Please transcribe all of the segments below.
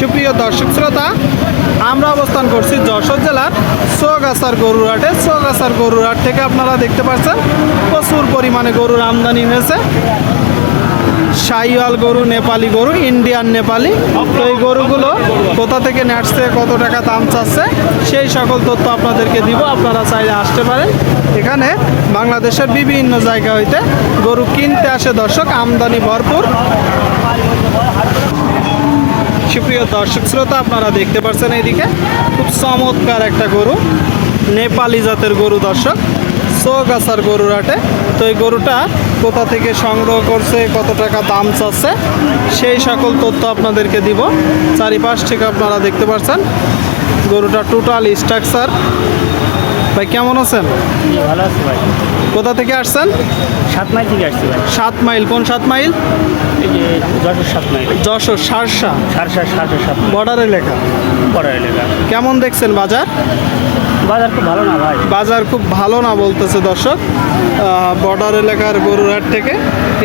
সুপ্রিয় দর্শক শ্রোতা, আমরা অবস্থান করছি যশোর জেলার চৌগাছার গরুর হাটে। চৌগাছার গরুর হাট থেকে আপনারা দেখতে পাচ্ছেন প্রচুর পরিমাণে গরুর আমদানি হয়েছে। শাহিওয়াল গরু, নেপালি গরু, ইন্ডিয়ান নেপালি। তো এই গরুগুলো কোথা থেকে নেটছে, কত টাকা দাম চাচ্ছে, সেই সকল তথ্য আপনাদেরকে দিব। আপনারা চাইলে আসতে পারেন। এখানে বাংলাদেশের বিভিন্ন জায়গা হইতে গরু কিনতে আসে দর্শক, আমদানি ভরপুর। সুপ্রিয় দর্শক শ্রোতা, আপনারা দেখতে পাচ্ছেন এইদিকে খুব চমৎকার একটা গরু, নেপালি জাতের গরু দর্শক, চৌগাছার গরুর হাটে। তো এই গরুটা কোথা থেকে সংগ্রহ করছে, কত টাকা দাম চাচ্ছে, সেই সকল তথ্য আপনাদেরকে দিব। চারিপাশ থেকে আপনারা দেখতে পাচ্ছেন গরুটা টোটাল স্ট্রাকচার। ভাই কেমন আছেন? ভালো আছে ভাই। কোথা থেকে আসছেন? 7 মাইল থেকে আসছি ভাই। 7 মাইল। কোন 7 মাইল? এই যে যশোর 7 মাইল। যশোর সারসা সারসা 7 বর্ডার এলাকা। পড়ার এলাকা। কেমন দেখছেন বাজার? বাজার খুব ভালো না ভাই। বাজার খুব ভালো না বলতেছে দর্শক। বর্ডার এলাকার গরুর হাট থেকে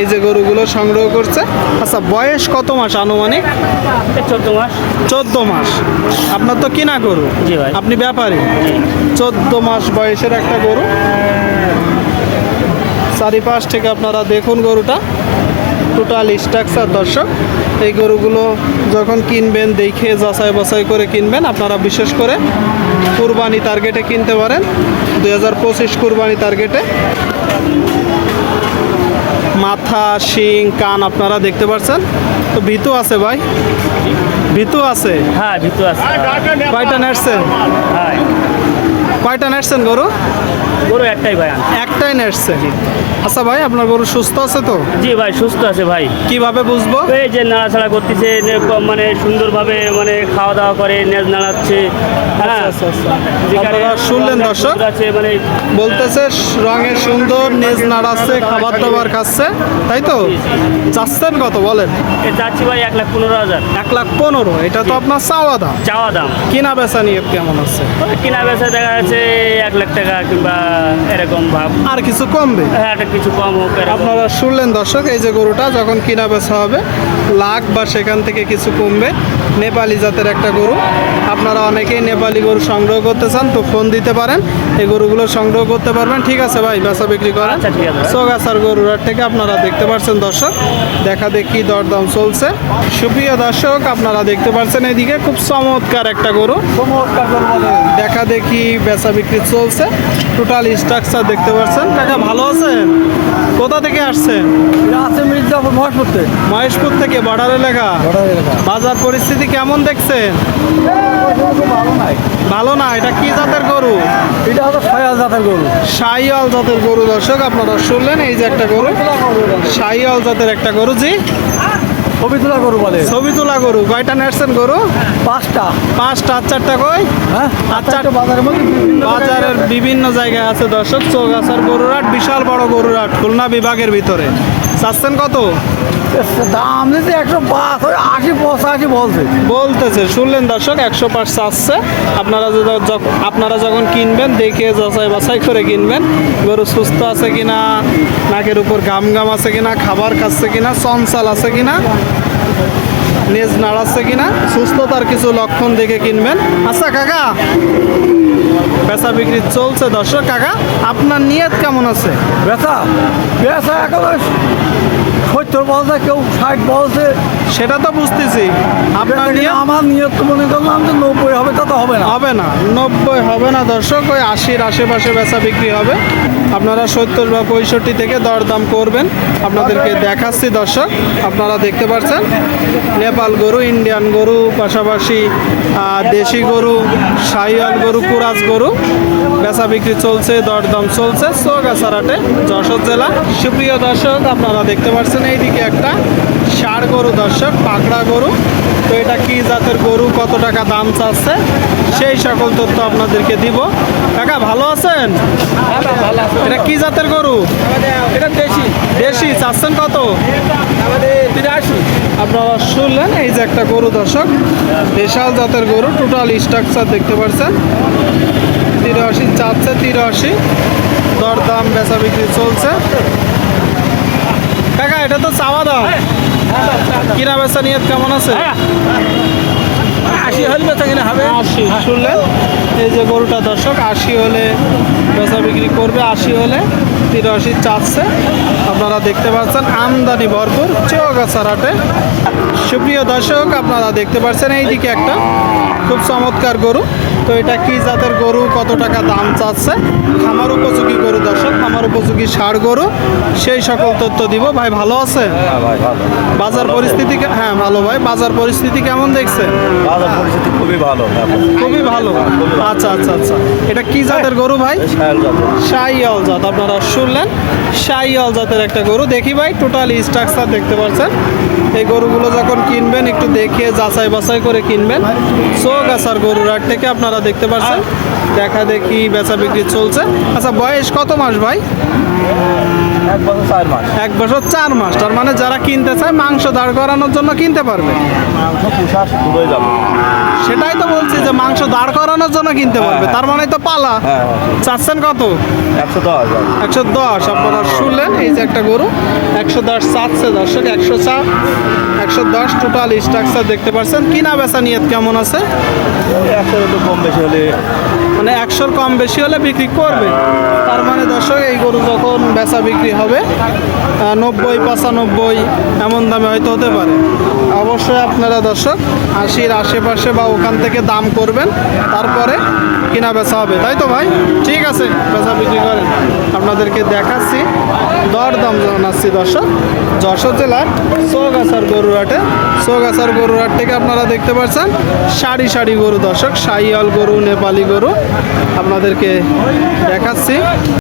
এই যে গরুগুলো সংগ্রহ করছে। আচ্ছা, বয়স কত মাস আনুমানিক? 14 মাস। 14 মাস। আপনার তো কিনা গরু? জি ভাই। আপনি ব্যাপারী? জি। 14 মাস বয়সের একটা গরু। চারিপাশ থেকে আপনারা দেখুন গরুটা টোটাল স্ট্রাকচার দর্শক। এই গরুগুলো যখন কিনবেন দেখে যাচাই বাছাই করে কিনবেন। আপনারা বিশেষ করে কুরবানি টার্গেটে কিনতে পারেন, 2025 কুরবানি টার্গেটে। মাথা, শিং, কান আপনারা দেখতে পাচ্ছেন। তো ভিতু আছে ভাই, ভিতু আছে। হ্যাঁ, ভিতু আছে। কয়টা নেটছেন? হ্যাঁ, কয়টা নেটছেন গরু? গরু একটাই ভাই। একটাই নেটছে। আচ্ছা ভাই, আপনার গরু সুস্থ আছে তো? জি ভাই, সুস্থ আছে ভাই। কিভাবে বুঝবো? এই যে নাড়াচাড়া করতেছে, মানে সুন্দরভাবে মানে খাওয়া দাওয়া করে, নেজ নাড়াচ্ছে। হ্যাঁ, আপনারা শুনলেন দর্শক, আছে মানে বলতেছে রঙে সুন্দর, নেজ নাড়াচ্ছে, খাবার দাবার খাচ্ছে, তাই তো? চাচ্ছেন কত বলেন? যাচ্ছি ভাই 1,15,000। 1,15,000। এটা তো আপনার চাওয়া দাম। চাওয়া দাম। কিনা বেচা নিয়ে কেমন আছে? কিনা বেচা দেখা যাচ্ছে 1 লাখ টাকা কিংবা এরকম ভাব। আর কিছু কমবে? হ্যাঁ, একটা কিছু কম হোক এরকম। আপনারা শুনলেন দর্শক, এই যে গরুটা যখন কিনা বেচা হবে লাখ বা সেখান থেকে কিছু কমবে। নেপালি জাতের একটা গরু। আপনারা অনেকেই নেপালি গরু সংগ্রহ করতে চান, তো ফোন দিতে পারেন, এই গরুগুলো সংগ্রহ করতে পারবেন। ঠিক আছে ভাই, বেচা বিক্রি করেন। আচ্ছা, ঠিক আছে। চৌগাছার গরুর হাট থেকে আপনারা দেখতে পাচ্ছেন দর্শক, দেখা দেখি দরদাম চলছে। সুপ্রিয় দর্শক, আপনারা দেখতে পাচ্ছেন এইদিকে খুব চমৎকার একটা গরু, দেখা দেখি বেচা বিক্রি চলছে। টোটাল স্ট্রাকচার দেখতে পাচ্ছেন। কাকা ভালো আছেন? কোথা থেকে আসছেন? আছে মির্জাপুর মহেশপুর থেকে। মহেশপুর থেকে, বর্ডার এলাকা। বাজার পরিস্থিতি কেমন দেখছেন? ভালো নাই। ভালো না। এটা কি জাতের গরু? এটা হচ্ছে শাহিওয়াল জাতের গরু। শাহিওয়াল জাতের গরু দর্শক, আপনারা শুনলেন। এই যে একটা গরু, শাহিওয়াল জাতের একটা গরু। জি, ছবি তোলা গরু বলে। ছবি তোলা গরু। কয়টা নেটছেন গরু? 5টা। 5টা। 4টা কই? হ্যাঁ, আচ্ছা, বাজারের মধ্যে বিভিন্ন বাজারের বিভিন্ন জায়গায় আছে দর্শক। চৌগাছার গরুর হাট বিশাল বড় গরুর হাট, খুলনা বিভাগের ভিতরে। চাচ্ছেন কত? দাম দিতে 105, 80-85 বলছে। বলতেছে, শুনলেন দর্শক, 105 চাচ্ছে। আপনারা যখন কিনবেন দেখে যাচাই বাছাই করে কিনবেন। গরু সুস্থ আছে কিনা, নাকের উপর গাম আছে কিনা, খাবার খাচ্ছে কিনা, চঞ্চল আছে কিনা, নেজ নাড়াচ্ছে কিনা, সুস্থতার কিছু লক্ষণ দেখে কিনবেন। আচ্ছা কাকা, বেচা বিক্রি চলছে দর্শক। কাকা, আপনার নিয়ত কেমন আছে? বেচা এখন 70 বলছে, কেউ 60 বলছে। সেটা তো বুঝতেছি। আপনার নিয়ত? আমার নিয়ত তো মনে করলাম যে 90 হবে, তা তো হবে না। হবে না, 90 হবে না দর্শক, ওই 80-র আশেপাশে বেচা বিক্রি হবে। আপনারা 70 বা 65 থেকে দরদাম করবেন। আপনাদেরকে দেখাচ্ছি দর্শক, আপনারা দেখতে পাচ্ছেন নেপাল গরু, ইন্ডিয়ান গরু, পাশাপাশি দেশি গরু, শাহিওয়াল গরু, কুরাজ গরু বেচা বিক্রি চলছে, দরদাম চলছে চৌগাছার হাটে, যশোর জেলা। সুপ্রিয় দর্শক, আপনারা দেখতে পাচ্ছেন এইদিকে একটা ষাঁড় গরু দর্শক, পাকড়া গরু। তো এটা কি জাতের গরু, কত টাকা দাম চাচ্ছে, সেই সকল তথ্য আপনাদেরকে দিব। কাকা ভালো আছেন? এটা কি জাতের গরু? এটা দেশি। দেশি। চাচ্ছেন কত? 83। আপনারা শুনলেন, এই যে একটা গরু দর্শক, দেশাল জাতের গরু, টোটাল স্ট্রাকচার দেখতে পাচ্ছেন। 83 চাচ্ছে, 83। দরদাম বেচা বিক্রি চলছে। কাকা, এটা তো চাওয়া দাম। কিনা বেচা নিয়ত কেমন আছে? 80 হলে বেচা কিনা হবে। 80 শুনলেন, এই যে গরুটা দর্শক 80 হলে বেচা বিক্রি করবে, 80 হলে 83 চাচ্ছে। আপনারা দেখতে পাচ্ছেন আমদানি ভরপুর চৌগাছার হাটে। সুপ্রিয় দর্শক, আপনারা দেখতে পাচ্ছেন এইদিকে একটা খুব চমৎকার গরু। তো এটা কি জাতের গরু, কত টাকা দাম চাচ্ছে, খামার উপযোগী গরু দর্শক, খামার উপযোগী ষাঁড় গরু, সেই সকল তথ্য দিব। ভাই ভালো আছে? বাজার পরিস্থিতি হ্যাঁ ভালো ভাই। বাজার পরিস্থিতি কেমন দেখছেন? বাজার পরিস্থিতি খুবই ভালো এখন। খুবই ভালো। আচ্ছা আচ্ছা আচ্ছা, এটা কি জাতের গরু ভাই? শায়াল জাতের। শাইওয়াল জাত, আপনারা শুনলেন শাইওয়াল জাতের একটা গরু। দেখি ভাই টোটালি স্ট্রাকচার দেখতে পাচ্ছেন। এই গরুগুলো যখন কিনবেন একটু দেখে যাচাই বাছাই করে কিনবেন। চৌগাছার গরুর হাট থেকে আপনারা দেখতে পাচ্ছেন দেখা দেখি বেচা বিক্রি চলছে। আচ্ছা, বয়স কত মাস ভাই? 1 বছর 4 মাস। 1 বছর 4 মাস। তার মানে যারা কিনতে চায় মাংস দাঁড় করানোর জন্য কিনতে পারবে। মাংস পুষা দুটোই যাবে। সেটাই তো বলছি যে মাংস দাঁড় করানোর জন্য কিনতে পারবে, তার মানে তো পালা। হ্যাঁ, চাচ্ছেন কত? 110,000। 110। আপনারা শুনলেন, এই যে একটা গরু 110 চাচ্ছে দর্শক। 110 টোটাল স্ট্রাকচার দেখতে পাচ্ছেন। কিনা বেচা নিয়ত কেমন আছে? 100 একটু কম বেশি হলে মানে 100 কম বেশি হলে বিক্রি করবে। তার মানে দর্শক এই গরু যখন বেচা বিক্রি হবে 90 95 এমন দামে হয়তো হতে পারে। অবশ্যই আপনারা দর্শক 80-র আশেপাশে বা ওখান থেকে দাম করবেন, তারপরে কিনা বেচা হবে, তাই তো ভাই? ঠিক আছে, বেচা বিক্রি করেন। আপনাদেরকে দেখাচ্ছি, দরদাম জানাচ্ছি দর্শক। যশোর জেলার চৌগাছার গরুরহাটে। চৌগাছার গরুরহাট থেকে আপনারা দেখতে পাচ্ছেন সারি সারি গরু দর্শক, শাহিওয়াল গরু, নেপালি গরু আপনাদেরকে দেখাচ্ছি।